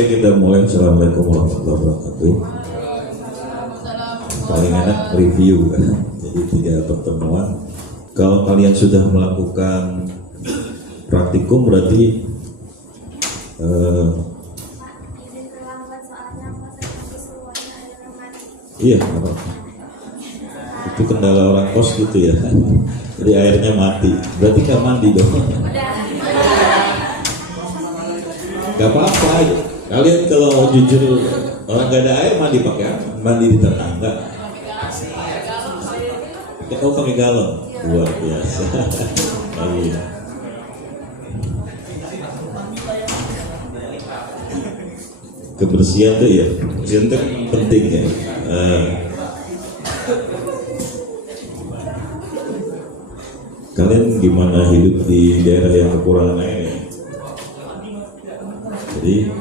Kita mulai. Assalamualaikum warahmatullahi wabarakatuh. Paling enak review kan. Jadi 3 pertemuan. Kalau kalian sudah melakukan praktikum berarti iya apa? Itu kendala orang kos gitu ya. Jadi airnya mati. Berarti nggak mandi dong. Gak apa-apa. Kalian kalau jujur orang gak ada air mandi pakai apa? Mandi di tetangga. Oh pakai galon. Luar biasa. Iya. Kebersihan tuh ya. Kebersihan tuh penting ya. Kalian gimana hidup di daerah yang kekurangan air? Jadi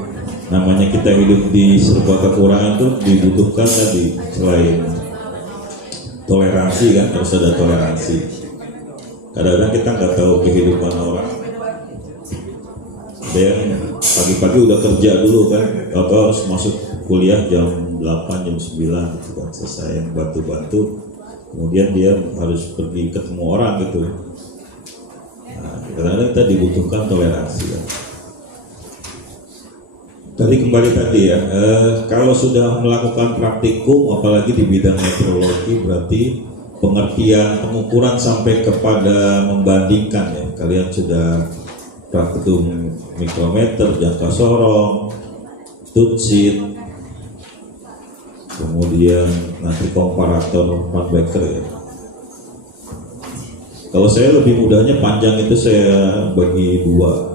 namanya kita hidup di serba kekurangan tuh dibutuhkan tadi selain toleransi kan, harus ada toleransi. Kadang-kadang kita nggak tahu kehidupan orang. Ada yang pagi-pagi udah kerja dulu kan, atau harus masuk kuliah jam 8, jam 9 gitu kan, selesai bantu-bantu. Kemudian dia harus pergi ketemu orang gitu. Nah, kadang-kadang kita dibutuhkan toleransi kan. Tadi kembali tadi ya, kalau sudah melakukan praktikum apalagi di bidang meteorologi berarti pengertian pengukuran sampai kepada membandingkan ya. Kalian sudah praktikum mikrometer, jangka sorong, tutsit, kemudian nanti komparator Van-Becker ya. Kalau saya lebih mudahnya panjang itu saya bagi 2.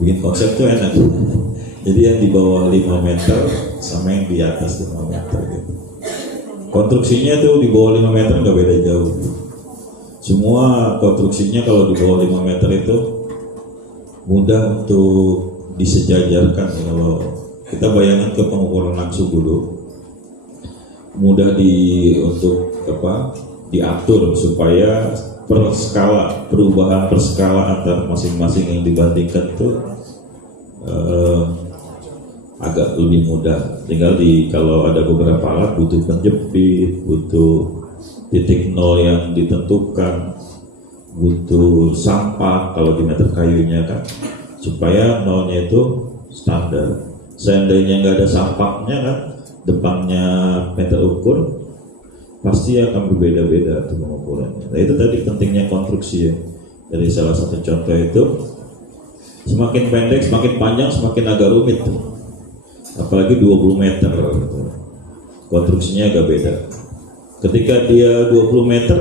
Bikin konsep tuh enak. Jadi yang di bawah 5 meter sama yang di atas 5 meter gitu. Konstruksinya tuh di bawah 5 meter nggak beda jauh. Semua konstruksinya kalau di bawah 5 meter itu mudah untuk disejajarkan ya. Kalau kita bayangkan ke pengukuran langsung dulu, mudah untuk diatur supaya perubahan per skala antar masing-masing yang dibandingkan itu agak lebih mudah. Tinggal kalau ada beberapa alat butuh penjepit, butuh titik nol yang ditentukan, butuh sampah kalau di meter kayunya kan, supaya nolnya itu standar. Seandainya nggak ada sampahnya kan, depannya meter ukur pasti akan berbeda-beda tuh pengukurannya. Nah itu tadi pentingnya konstruksi ya. Dari salah satu contoh itu, semakin pendek, semakin panjang, semakin agak rumit tuh. Apalagi 20 meter gitu. Konstruksinya agak beda. Ketika dia 20 meter,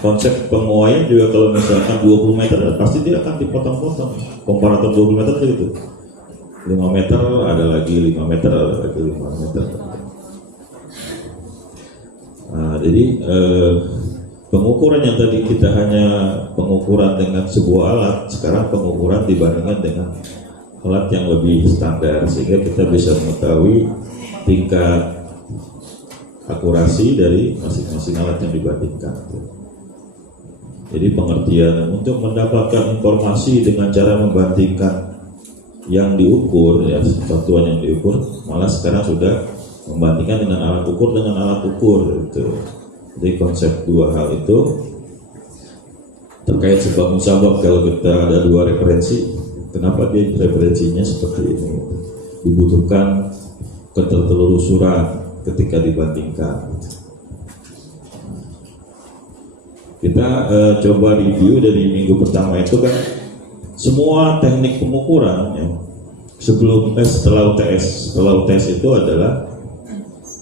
konsep penguaian juga kalau misalkan 20 meter pasti dia akan dipotong-potong. Komparator 20 meter itu 5 meter ada lagi 5 meter ada lagi 5 meter. Nah, jadi pengukuran yang tadi kita hanya pengukuran dengan sebuah alat, sekarang pengukuran dibandingkan dengan alat yang lebih standar sehingga kita bisa mengetahui tingkat akurasi dari masing-masing alat yang dibandingkan. Jadi pengertian untuk mendapatkan informasi dengan cara membandingkan yang diukur ya, satuan yang diukur, malah sekarang sudah membandingkan dengan alat ukur itu. Jadi konsep 2 hal itu terkait sebab musabab. Kalau kita ada 2 referensi, kenapa dia referensinya seperti ini? Dibutuhkan ketertelusuran ketika dibandingkan. Kita coba review dari minggu pertama itu kan semua teknik pengukuran ya, setelah UTS itu adalah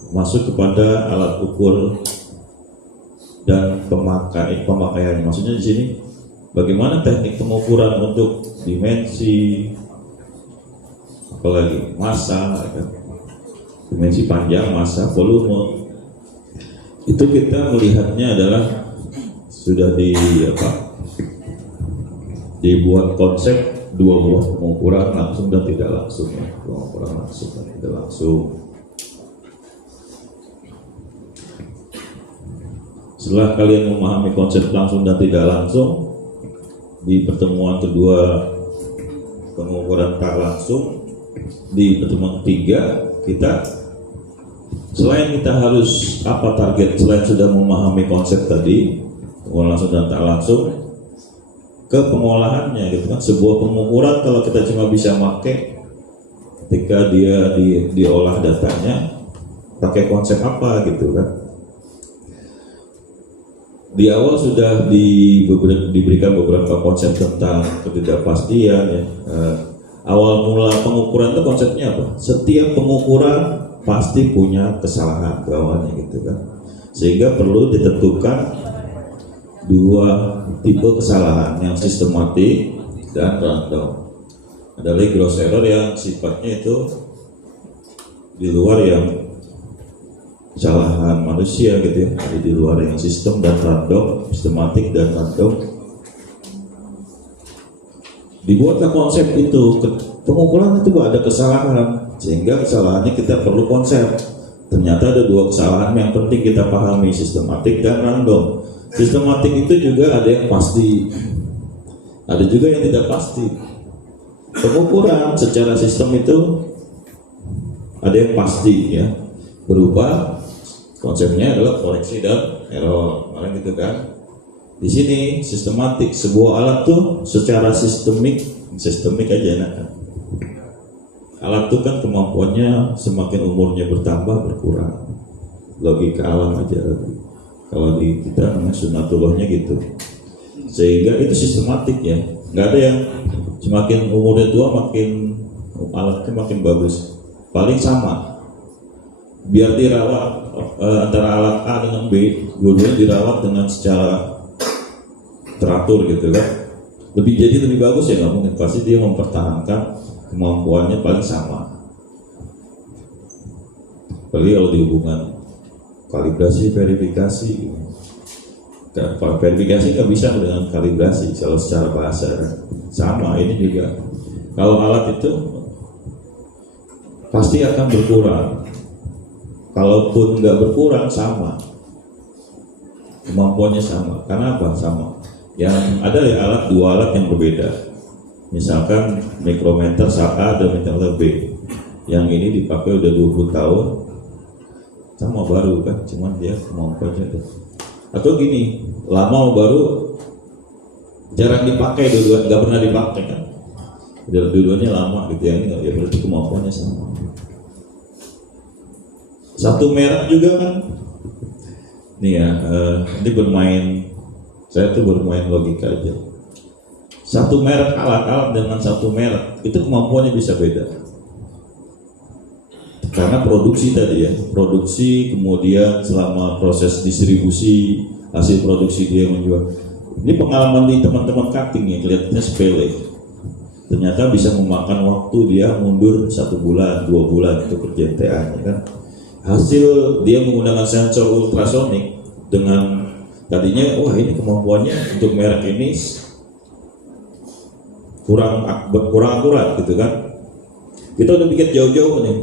masuk kepada alat ukur dan pemakaian. Maksudnya di sini bagaimana teknik pengukuran untuk dimensi, apalagi massa, kan? Dimensi panjang, massa, volume. Itu kita melihatnya adalah sudah dibuat konsep 2 buah pengukuran langsung dan tidak langsung ya. Pengukuran langsung dan tidak langsung. Setelah kalian memahami konsep langsung dan tidak langsung, di pertemuan kedua pengukuran tak langsung di pertemuan ketiga kita selain kita harus apa target, selain sudah memahami konsep tadi pengolahan langsung dan tak langsung, ke pengolahannya gitu kan. Sebuah pengukuran kalau kita cuma bisa pakai ketika dia diolah datanya pakai konsep apa gitu kan. Di awal sudah diberikan beberapa konsep tentang ketidakpastian ya. Awal mula pengukuran itu konsepnya apa? Setiap pengukuran pasti punya kesalahan bawahnya gitu kan. Sehingga perlu ditentukan dua tipe kesalahan, yang sistematik dan random. Ada lagi gross error yang sifatnya itu di luar yang kesalahan manusia gitu ya, ada di luar yang sistem dan random, sistematik dan random. Dibuatlah konsep itu, pengukuran itu ada kesalahan, sehingga kesalahannya kita perlu konsep. Ternyata ada dua kesalahan yang penting kita pahami, sistematik dan random. Sistematik itu juga ada yang pasti, ada juga yang tidak pasti. Pengukuran secara sistem itu ada yang pasti ya, berubah. Konsepnya adalah koreksi dan error, gitu kan. Di sini sistematik, sebuah alat tuh secara sistemik aja enak kan. Alat tuh kan kemampuannya semakin umurnya bertambah berkurang. Logika alam aja. Kalau di kita namanya sunatullahnya gitu. Sehingga itu sistematik ya. Nggak ada yang semakin umurnya tua makin alatnya makin bagus. Paling sama. Biar dirawat antara alat A dengan B, dua-duanya dirawat dengan secara teratur gitu kan. Lebih bagus ya nggak mungkin, pasti dia mempertahankan kemampuannya paling sama. Apalagi kalau di hubungan kalibrasi, verifikasi. Verifikasi nggak bisa dengan kalibrasi kalau secara bahasa kan. Sama ini juga. Kalau alat itu pasti akan berkurang. Kalaupun nggak berkurang sama, kemampuannya sama. Karena apa? Sama. Yang ada ya dua alat yang berbeda. Misalkan mikrometer A dan mikrometer B. Yang ini dipakai udah 20 tahun, sama baru kan, cuman dia kemampuannya ada. Atau gini, lama baru jarang dipakai, dua-duanya nggak pernah dipakai kan. Dua-duanya lama gitu ya, ini ya berarti kemampuannya sama. Satu merek juga kan, nih ya, ini saya tuh bermain logika aja. Satu merek alat dengan satu merek itu kemampuannya bisa beda. Karena produksi tadi ya, produksi kemudian selama proses distribusi hasil produksi dia menjual. Ini pengalaman di teman-teman cutting ya, kelihatannya sepele. Ternyata bisa memakan waktu dia mundur 1 bulan, 2 bulan itu kerjaan TA-nya kan. Hasil dia menggunakan sensor ultrasonik dengan tadinya wah ini kemampuannya untuk merek ini kurang akurat gitu kan. Kita udah pikir jauh-jauh nih,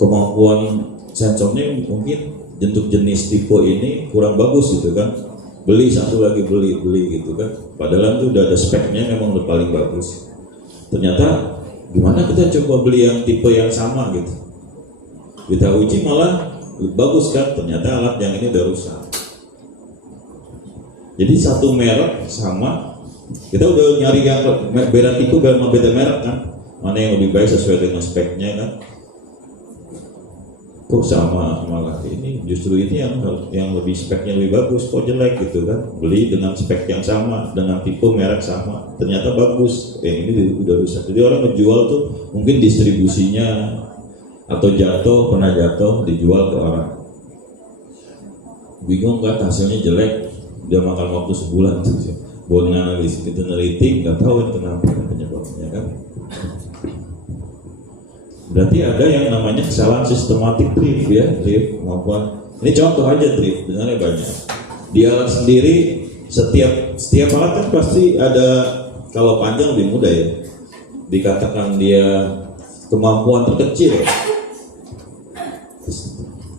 kemampuan sensornya mungkin untuk jenis tipe ini kurang bagus gitu kan. Beli satu lagi, beli gitu kan. Padahal itu udah ada speknya memang udah paling bagus. Ternyata gimana kita coba beli yang tipe yang sama gitu. Kita uji malah bagus kan, ternyata alat yang ini udah rusak. Jadi satu merek sama, kita udah nyari yang beda tipe, beda merek kan, mana yang lebih baik sesuai dengan speknya kan. Kok sama malah ini, justru ini yang lebih speknya lebih bagus, kok jelek gitu kan. Beli dengan spek yang sama, dengan tipe merek sama, ternyata bagus, ini udah rusak. Jadi orang menjual tuh mungkin distribusinya atau pernah jatuh dijual ke orang, bingung kan, hasilnya jelek, dia makan waktu sebulan tuh buat analis, kita neliti nggak tahu kenapa penyebabnya kan. Berarti ada yang namanya kesalahan sistematik drift ya, drift maupun ini contoh aja drift, sebenarnya banyak. Di alat sendiri setiap alat kan pasti ada, kalau panjang lebih mudah ya, dikatakan dia kemampuan terkecil.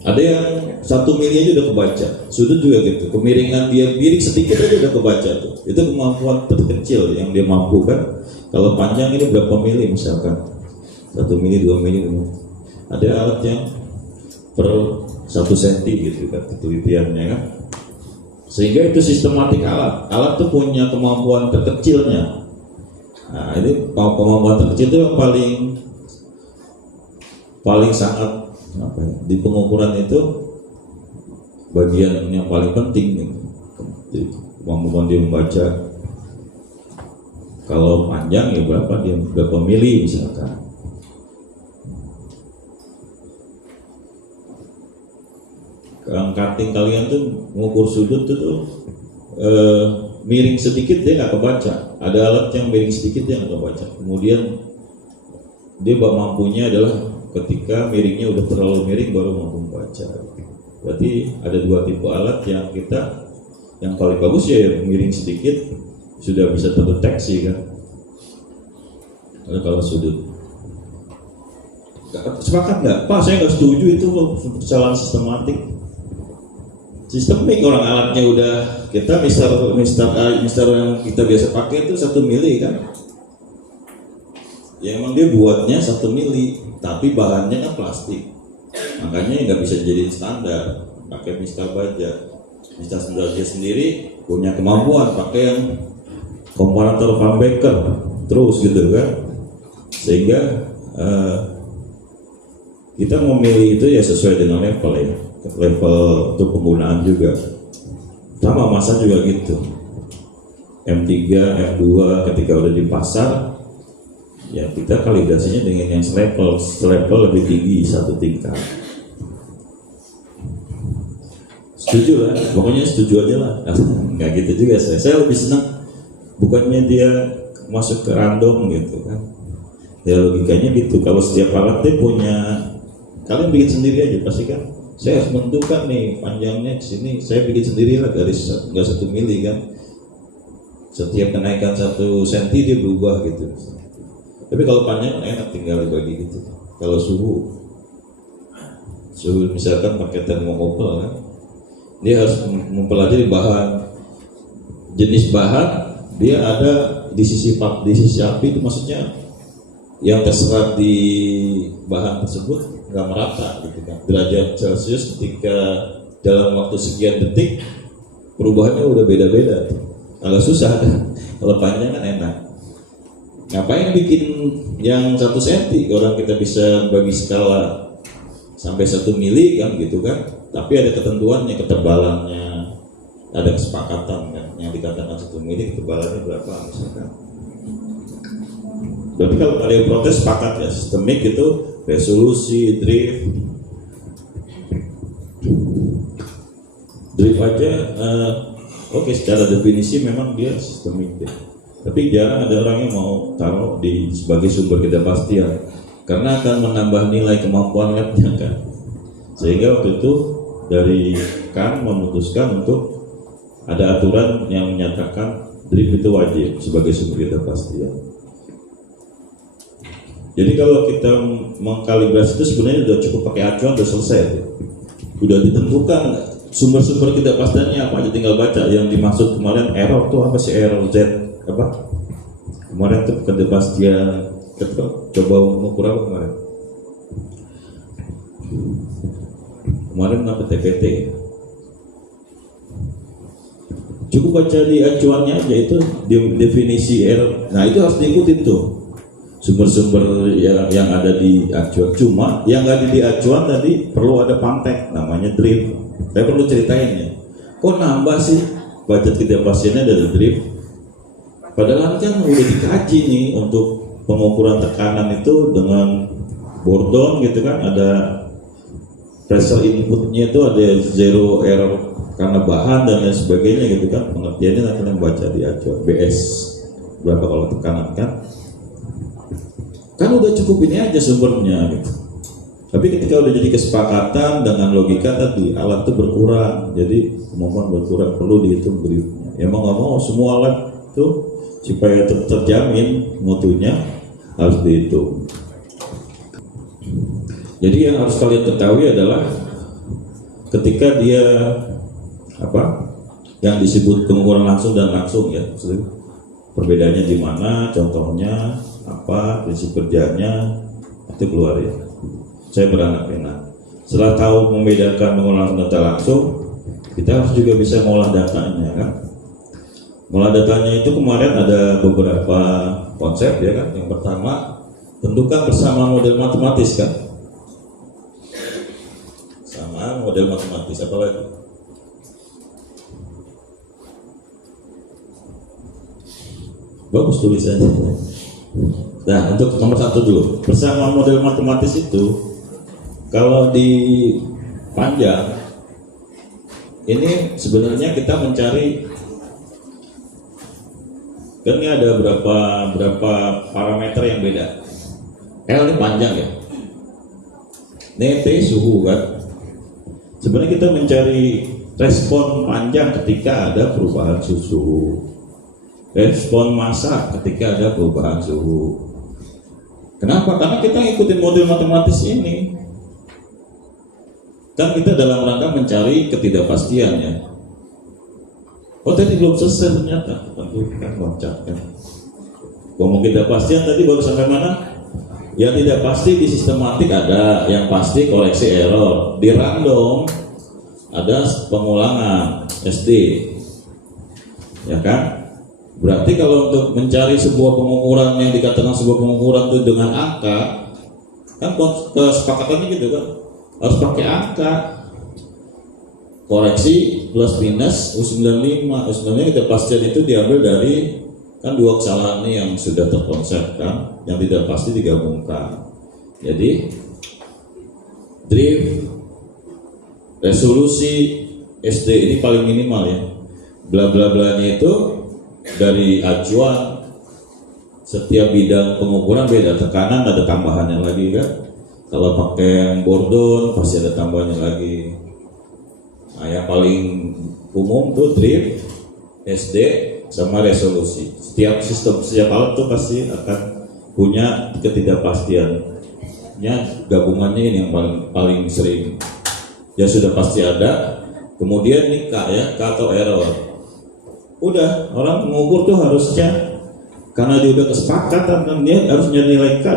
Ada yang 1 mili aja udah kebaca, sudut juga gitu, kemiringan dia miring sedikit aja udah kebaca tuh. Itu kemampuan terkecil yang dia mampu kan. Kalau panjang ini berapa mili misalkan, 1 mili 2 mili. Ada alat yang per 1 senti gitu kan ketelitiannya kan, sehingga itu sistematik. Alat tuh punya kemampuan terkecilnya. Nah ini kemampuan terkecil itu yang paling sangat apa ya, di pengukuran itu bagian yang paling penting gitu. Jadi kemampuan dia membaca, kalau panjang ya berapa mili misalkan. Cutting kalian tuh mengukur sudut tuh miring sedikit dia nggak kebaca. Ada alat yang miring sedikit dia nggak kebaca. Kemudian dia mampunya adalah ketika miringnya udah terlalu miring baru mampu membaca. Berarti ada 2 tipe alat yang paling bagus ya yang miring sedikit sudah bisa terdeteksi kan. Lalu kalau sudut sepakat nggak? Pak saya nggak setuju itu kesalahan sistemik orang alatnya udah kita mister yang kita biasa pakai itu 1 mili kan. Ya emang dia buatnya 1 mili tapi bahannya kan plastik, makanya nggak bisa jadi standar pakai mister baja. Mister baja sendiri punya kemampuan pakai yang komparator Van Becker terus gitu kan, sehingga kita memilih itu ya sesuai dengan level untuk penggunaan juga. Sama masa juga gitu, M3, M2 ketika udah di pasar ya kita kalibrasinya dengan yang selevel lebih tinggi 1 tingkat. Setuju lah, pokoknya setuju aja lah. Nggak gitu juga saya lebih senang bukannya dia masuk ke random gitu kan. Ya logikanya gitu, kalau setiap alat dia punya, kalian bikin sendiri aja pasti kan. Saya harus menentukan nih panjangnya ke sini, saya bikin sendiri lah garis nggak 1 mili kan. Setiap kenaikan 1 senti dia berubah gitu. Tapi kalau panjang enak tinggal dibagi gitu. Kalau suhu misalkan pakai termokopel kan, dia harus mempelajari jenis bahan. Dia ada di sisi api itu, maksudnya yang terserat di bahan tersebut nggak merata gitu kan. Derajat Celcius ketika dalam waktu sekian detik perubahannya udah beda-beda. Agak susah kan. Kalau panjang kan enak. Ngapain bikin yang 1 senti? Orang kita bisa bagi skala sampai 1 mili kan gitu kan. Tapi ada ketentuannya, ketebalannya, ada kesepakatan kan. Yang dikatakan 1 mili ketebalannya berapa misalkan. Berarti kalau ada yang protes sepakat ya, sistemik itu resolusi, drift aja oke, secara definisi memang dia sistemik ya. Tapi jarang ada orang yang mau taruh sebagai sumber ketidakpastian karena akan menambah nilai kemampuan labnya kan. Sehingga waktu itu dari KAN memutuskan untuk ada aturan yang menyatakan drift itu wajib sebagai sumber ketidakpastian. Jadi kalau kita mengkalibrasi itu sebenarnya sudah cukup pakai acuan, sudah selesai. Sudah ditentukan sumber-sumber ketidakpastiannya apa aja, tinggal baca. Yang dimaksud kemarin error tuh apa sih, error Z apa? Kemarin tuh ketidakpastian, coba mengukur apa kemarin? Kemarin apa TPT? Cukup baca di acuannya aja itu definisi error. Nah itu harus diikutin tuh sumber-sumber yang ada di acuan. Cuma yang nggak ada di acuan tadi perlu ada pantek namanya drift. Saya perlu ceritain ya. Kok nambah sih budget ketidakpastiannya dari drift? Padahal kan udah dikaji nih untuk pengukuran tekanan itu dengan Bourdon gitu kan, ada pressure inputnya itu ada zero error karena bahan dan lain sebagainya gitu kan. Pengertiannya nanti yang baca di acuan BS berapa kalau tekanan kan udah cukup ini aja sumbernya gitu. Tapi ketika udah jadi kesepakatan dengan logika tadi, alat itu berkurang, jadi kemampuan berkurang, perlu dihitung driftnya. Ya mau nggak mau semua alat itu supaya terjamin mutunya harus dihitung. Jadi yang harus kalian ketahui adalah ketika dia yang disebut pengukuran langsung dan langsung ya, perbedaannya di mana, contohnya apa, prinsip kerjanya, itu keluar ya. Saya beranak pinak. Setelah tahu membedakan mengolah data langsung, kita harus juga bisa mengolah datanya kan. Mengolah datanya itu kemarin ada beberapa konsep ya kan. Yang pertama, tentukan bersama model matematis kan. Sama model matematis apa lagi? Bagus tulisannya. Nah, untuk nomor 1 dulu. Bersama model matematis itu, kalau dipanjang, ini sebenarnya kita mencari, kan ini ada berapa parameter yang beda. L ini panjang ya. Ini T suhu kan. Sebenarnya kita mencari respon panjang ketika ada perubahan suhu. Respon massa ketika ada perubahan suhu. Kenapa? Karena kita ngikutin model matematis ini. Kan kita dalam rangka mencari ketidakpastian ya. Oh tadi belum selesai ternyata. Tentu kan loncat kan. Ngomong ketidakpastian tadi baru sampai mana? Yang tidak pasti di sistematik ada, yang pasti koreksi error. Di random ada pengulangan SD. Ya kan? Berarti kalau untuk mencari sebuah pengukuran yang dikatakan sebuah pengukuran itu dengan angka, kan kesepakatannya gitu kan, harus pakai angka. Koreksi plus minus U95, U95 ketidakpastian itu diambil dari kan dua kesalahan ini yang sudah terkonsep kan, yang tidak pasti digabungkan. Jadi drift, resolusi SD ini paling minimal ya. Bla bla blanya itu dari acuan setiap bidang pengukuran beda, tekanan ada tambahannya lagi kan. Kalau pakai yang Bordon pasti ada tambahannya lagi. Nah, yang paling umum tuh drift, SD sama resolusi. Setiap sistem, setiap alat tuh pasti akan punya ketidakpastiannya. Gabungannya ini yang paling sering. Ya sudah pasti ada. Kemudian nih K ya, K atau error. Udah, orang mengukur tuh harusnya karena dia udah kesepakatan kan, dia harus nilai K,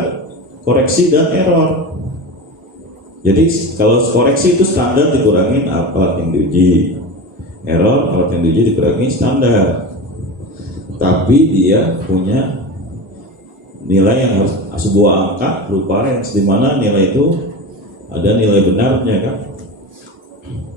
koreksi dan error. Jadi kalau koreksi itu standar dikurangin alat yang diuji, error alat yang diuji dikurangi standar. Tapi dia punya nilai yang harus sebuah angka berupa range, di mana nilai itu ada nilai benarnya kan.